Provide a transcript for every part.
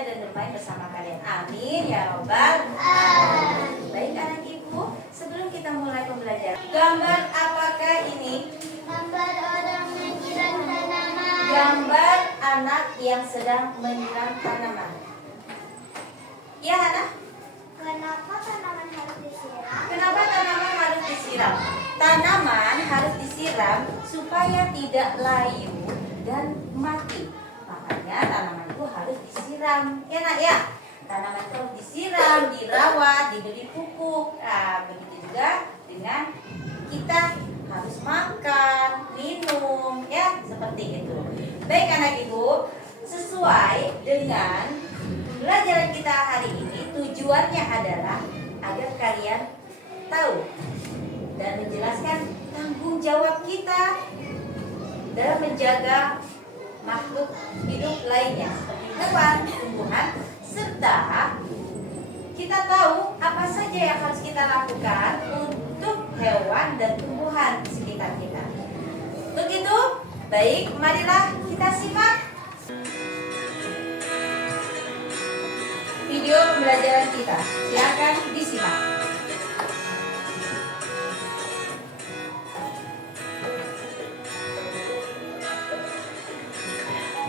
belajar dan bermain bersama kalian. Amin ya robbal alamin. Baik anak ibu, sebelum kita mulai pembelajaran, gambar apakah ini? Gambar orang menyiram tanaman. Gambar anak yang sedang menyiram tanaman. Ya Hana? Kenapa tanaman harus disiram? Kenapa tanaman harus disiram? Tanaman harus disiram supaya tidak layu dan mati. Makanya tanaman itu harus disiram. Ya nak ya? Tanaman itu harus disiram, dirawat, diberi pupuk. Nah, begitu juga dengan kita harus makan, minum, ya seperti itu. Baik anak ibu, sesuai dengan pelajaran kita hari ini, tujuannya adalah agar kalian tahu dan menjelaskan tanggung jawab kita dalam menjaga makhluk hidup lainnya seperti hewan, tumbuhan, serta kita tahu apa saja yang harus kita lakukan untuk hewan dan tumbuhan di sekitar kita. Begitu? Baik, marilah kita simak video pembelajaran kita. Silakan disimak.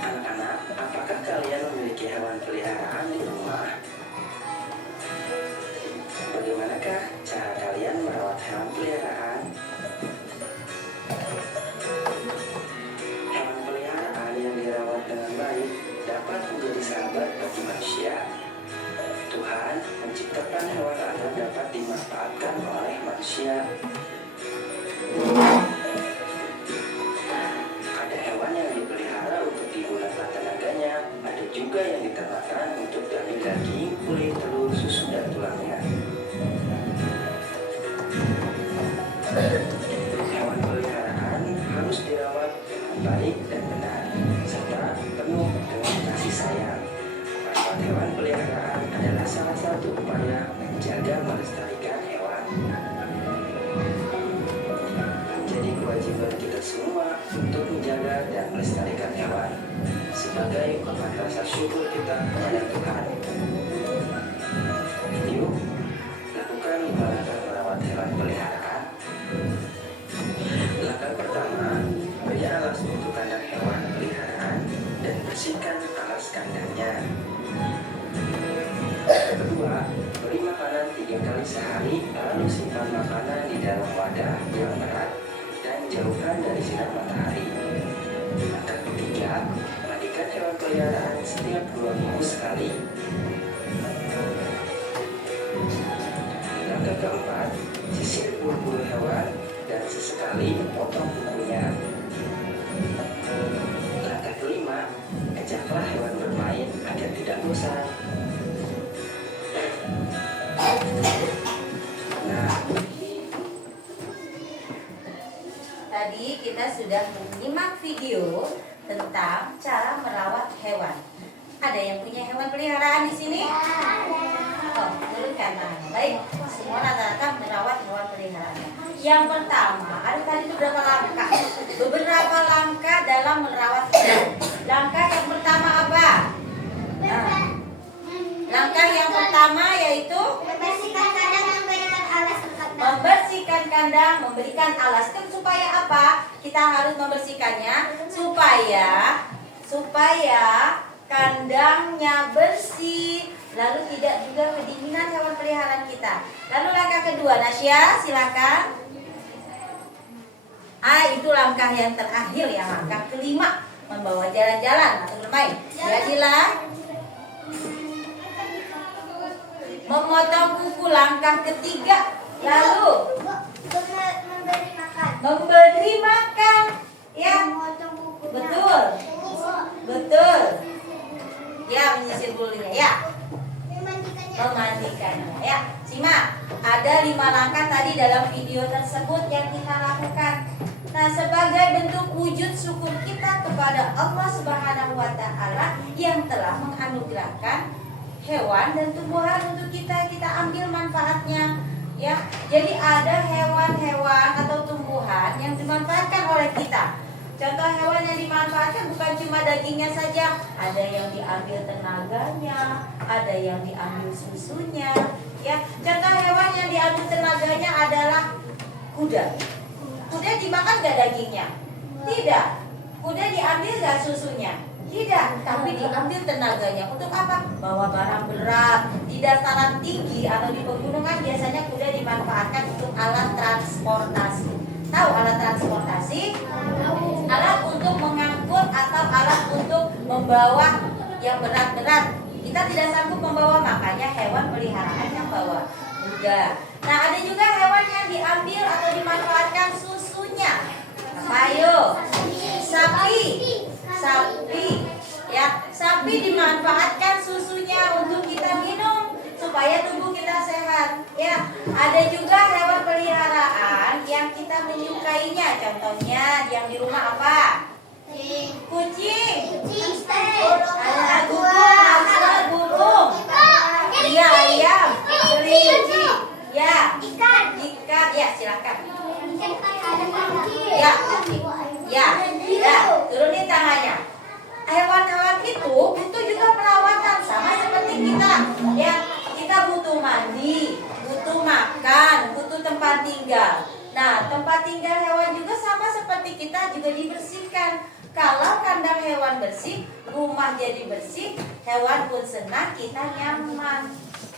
Anak-anak, apakah kalian memiliki hewan peliharaan di rumah? Bagaimanakah cara kalian merawat hewan peliharaan? Hewan peliharaan yang dirawat dengan baik dapat menjadi sahabat bagi manusia. Tuhan menciptakan hewan agar dapat dimanfaatkan oleh manusia. Ada hewan yang dipelihara untuk digunakan tenaganya, ada juga yang diternakan untuk daging, kulit, telur, susu, dan tulangnya. Hewan peliharaan harus dirawat dengan baik dan benar, serta penuh dengan kasih sayang. Merawat hewan peliharaan adalah salah satu upaya menjaga melestarikan hewan. Menjadi kewajiban kita semua untuk menjaga dan melestarikan hewan sebagai ungkapan rasa syukur kita kepada Tuhan. Yuk, lakukan 5 langkah merawat hewan peliharaan. Langkah pertama, beri alas untuk kandang hewan peliharaan dan bersihkan alas kandangnya. Kedua, beri makanan 3 kali sehari, lalu simpan makanan di dalam wadah yang berat dan jauhkan dari sinar matahari. Langkah ketiga, mandikan hewan peliharaan setiap 2 minggu sekali. Langkah keempat, sisir bulu-bulu hewan dan sesekali potong kukunya. Langkah kelima, ajaklah hewan bermain agar tidak bosan. Nah, Tadi kita sudah menyimak video tentang cara merawat hewan. Ada yang punya hewan peliharaan di sini? Oh, turunkan tangan. Baik, semua rata-rata merawat hewan peliharaan. Yang pertama, ada tadi beberapa langkah. Beberapa langkah dalam merawat hewan. Langkah yang pertama apa? Nah, langkah yang pertama yaitu Membersihkan kandang, memberikan alas untuk kandang. membersihkan kandang, memberikan alas. Kan supaya apa? Kita harus membersihkannya supaya kandangnya bersih, lalu tidak juga kedinginan hewan peliharaan kita. Lalu langkah kedua, Nasya, silakan. Itu langkah yang terakhir ya, langkah kelima, membawa jalan-jalan atau bermain. Jadilah memotong kuku, langkah ketiga. Lalu Memberi makan. memberi makan, ya Memotong kukunya. betul, betul. Ya, menyisir bulunya, ya. Memandikannya, ya. Simak, ada 5 langkah tadi dalam video tersebut yang kita lakukan. Nah, sebagai bentuk wujud syukur kita kepada Allah Subhanahu wa Ta'ala yang telah menganugerahkan hewan dan tumbuhan untuk kita ambil manfaatnya. Ya, jadi ada hewan-hewan atau tumbuhan yang dimanfaatkan oleh kita. Contoh hewan yang dimanfaatkan bukan cuma dagingnya saja, ada yang diambil tenaganya, ada yang diambil susunya. Ya, contoh hewan yang diambil tenaganya adalah kuda. Kuda dimakan gak dagingnya? Tidak. Kuda diambil gak susunya? Tidak, tapi diambil tenaganya. Untuk apa? Bawa barang berat. Di dataran tinggi atau di pegunungan biasanya kuda dimanfaatkan untuk alat transportasi. Tahu alat transportasi? Alat untuk mengangkut atau alat untuk membawa yang berat-berat. Kita tidak sanggup membawa, makanya hewan peliharaan yang bawa kuda. Nah, ada juga hewan yang diambil atau dimanfaatkan susunya. Ayo, sapi. Ya, sapi dimanfaatkan susunya untuk kita minum supaya tubuh kita sehat. Ya, ada juga hewan peliharaan yang kita menyukainya. Contohnya yang di rumah apa? Kucing. Ada kucing, burung. Iya, ayam, kelinci. Ya, ikan. Ya, silakan. Ya, ya, turunin tangannya. Hewan-hewan itu butuh juga perawatan sama seperti kita. Ya, kita butuh mandi, butuh makan, butuh tempat tinggal. Nah, tempat tinggal hewan juga sama seperti kita, juga dibersihkan. Kalau kandang hewan bersih, rumah jadi bersih, hewan pun senang, kita nyaman.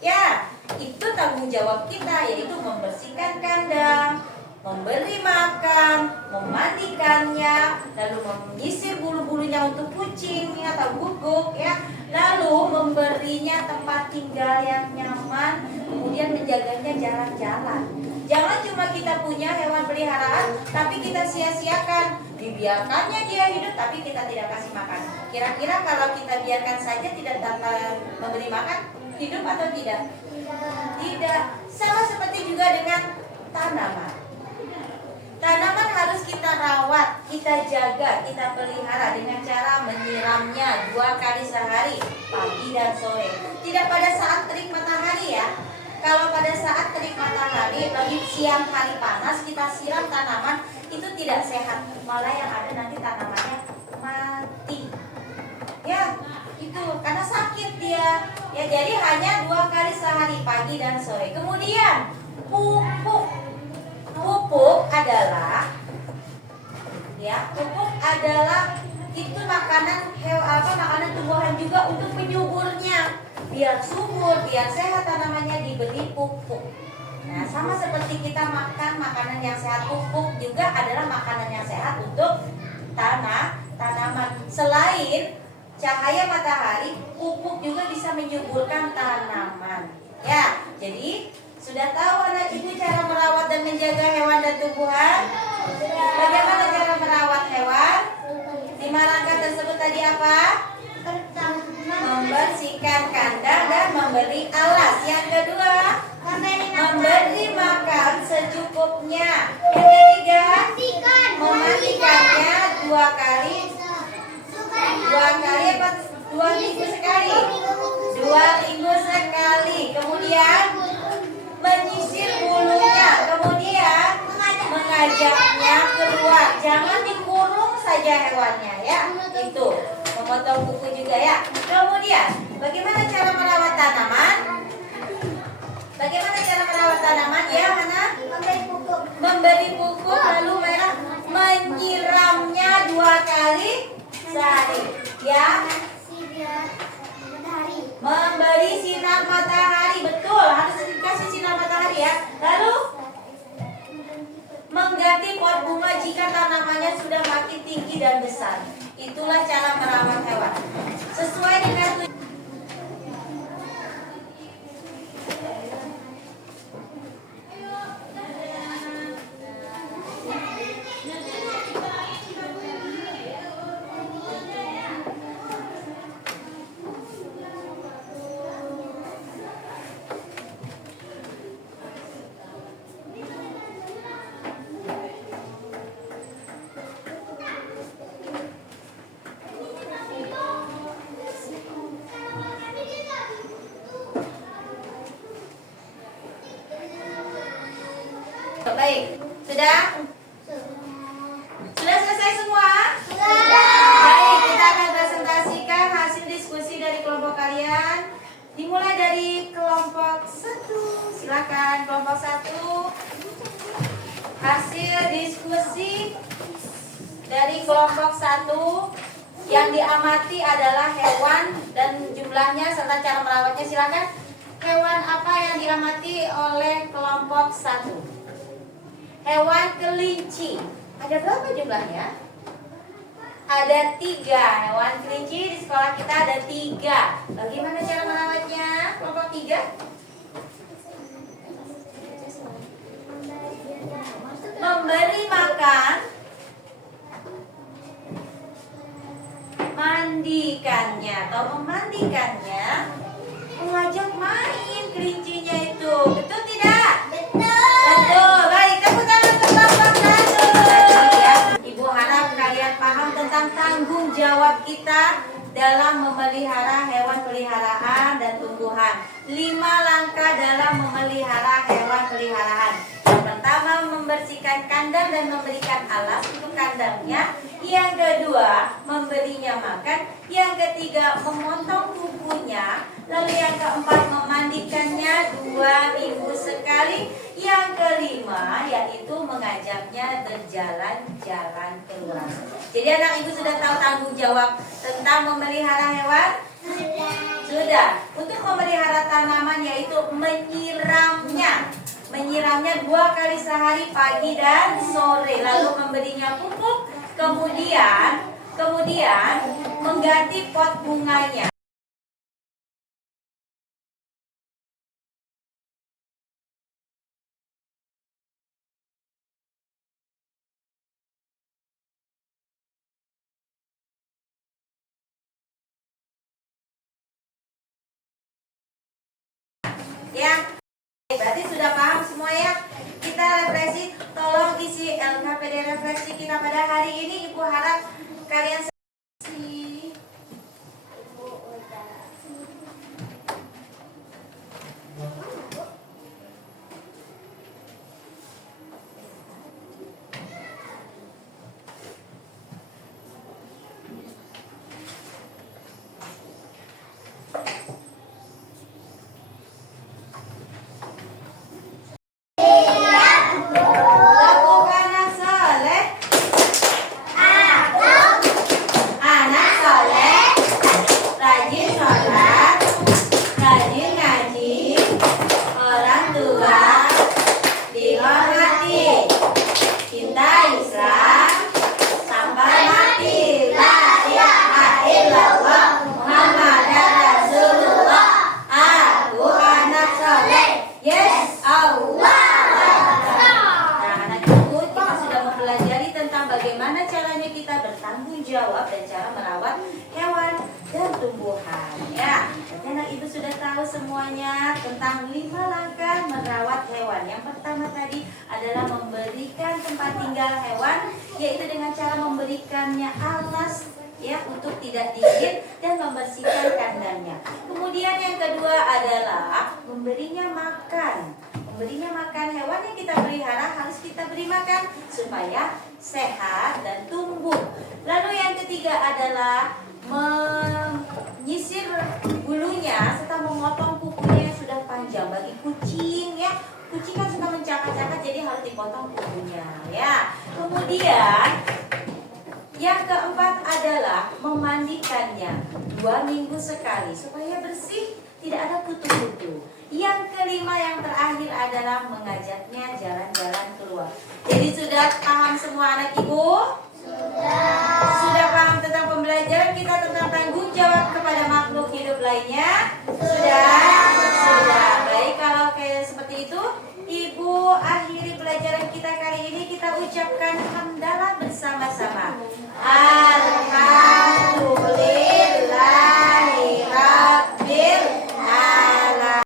Ya, itu tanggung jawab kita, yaitu membersihkan kandang, memberi makan, memandikannya, lalu menyisir bulu-bulunya untuk kucing atau guguk, ya, lalu memberinya tempat tinggal yang nyaman, kemudian menjaganya jalan-jalan. Jangan cuma kita punya hewan peliharaan tapi kita sia-siakan, dibiarkannya dia hidup tapi kita tidak kasih makan. Kira-kira kalau kita biarkan saja tidak tanpa memberi makan, hidup atau tidak? Tidak. Sama seperti juga dengan tanaman. Tanaman harus kita rawat, kita jaga, kita pelihara dengan cara menyiramnya 2 kali sehari, pagi dan sore. Tidak pada saat terik matahari ya. Kalau pada saat terik matahari, lagi siang hari panas, kita siram tanaman, itu tidak sehat. Malah yang ada nanti tanamannya mati. Ya, itu karena sakit dia. Ya, jadi hanya 2 kali sehari, pagi dan sore. Kemudian pupuk. Pupuk adalah itu makanan makanan tumbuhan juga untuk menyuburnya. Biar subur, biar sehat tanamannya diberi pupuk. Nah, sama seperti kita makan makanan yang sehat, pupuk juga adalah makanan yang sehat untuk tanaman. Selain cahaya matahari, pupuk juga bisa menyuburkan tanaman. Ya, jadi sudah tahu anak ibu cara merawat dan menjaga hewan dan tumbuhan? Bagaimana cara merawat hewan? 5 langkah tersebut tadi apa? Membersihkan kandang dan memberi alas. Yang kedua, memberi makan secukupnya. Yang ketiga, memandikannya 2 kali. 2 minggu sekali. 2 minggu sekali. Kemudian menyisir bulunya, kemudian mengajaknya keluar. Jangan dikurung saja hewannya ya. Itu memotong kuku juga ya. Kemudian bagaimana cara merawat tanaman? Bagaimana cara merawat tanaman ya, Hana? Memberi pupuk lalu menyiramnya 2 kali sehari. Ya. Memberi sinar matahari, betul, harus dikasih sinar matahari ya. Lalu mengganti pot bunga jika tanamannya sudah makin tinggi dan besar. Itulah cara merawat hewan sesuai dengan baik. Sudah? Sudah selesai semua? Dimulai dari kelompok 1. Silakan kelompok 1. Hasil diskusi dari kelompok 1 yang diamati adalah hewan dan jumlahnya serta cara merawatnya. Silakan. Hewan apa yang diamati oleh kelompok 1? Hewan kelinci. Ada berapa jumlahnya? Ada 3. Hewan kelinci di sekolah kita ada 3. Bagaimana cara merawatnya? Kelompok 3. Memberi makan, mandikannya atau memandikannya, mengajak main kelincinya itu. Betul tidak? Betul. Baik, tepuk tangan untuk kelompok 1. Tadi ya, Ibu harap kalian paham tentang tanggung jawab kita dalam memelihara hewan peliharaan dan tumbuhan. 5 langkah dalam memelihara hewan peliharaan. Yang pertama, membersihkan kandang dan memberikan alas untuk kandangnya. Yang kedua, memberinya makan. Yang ketiga, memotong kukunya. Lalu yang keempat, memandikannya 2 minggu sekali. Yang kelima, yaitu mengajaknya berjalan-jalan keluar. Jadi anak ibu sudah tahu tanggung jawab tentang memelihara hewan? Sudah. Untuk memelihara tanaman yaitu menyiramnya. Menyiramnya 2 kali sehari, pagi dan sore. Lalu memberinya pupuk. Kemudian mengganti pot bunganya. Ya, berarti sudah paham semua ya. Kita refleksi, tolong isi LKPD refleksi kita pada hari ini. Ibu harap kalian bagaimana caranya kita bertanggung jawab dan cara merawat hewan dan tumbuhan. Ya, jadi anak ibu sudah tahu semuanya tentang 5 langkah merawat hewan. Yang pertama tadi adalah memberikan tempat tinggal hewan, yaitu dengan cara memberikannya alas ya untuk tidak dingin dan membersihkan kandangnya. Kemudian yang kedua adalah memberinya makan. Memberinya makan, hewan yang kita pelihara harus kita beri makan supaya sehat dan tumbuh. Lalu yang ketiga adalah menyisir bulunya serta memotong kukunya yang sudah panjang. Bagi kucing ya, kucing kan suka mencakar-cakar, jadi harus dipotong kukunya ya. Kemudian yang keempat adalah memandikannya 2 minggu sekali supaya bersih, tidak ada kutu-kutu. Yang kelima, yang terakhir adalah mengajaknya jalan-jalan keluar. Jadi sudah paham semua anak ibu? Sudah paham tentang pembelajaran kita tentang tanggung jawab kepada makhluk hidup lainnya? Sudah. Baik, kalau kayak seperti itu, ibu akhiri pelajaran kita kali ini. Kita ucapkan hamdalah bersama-sama.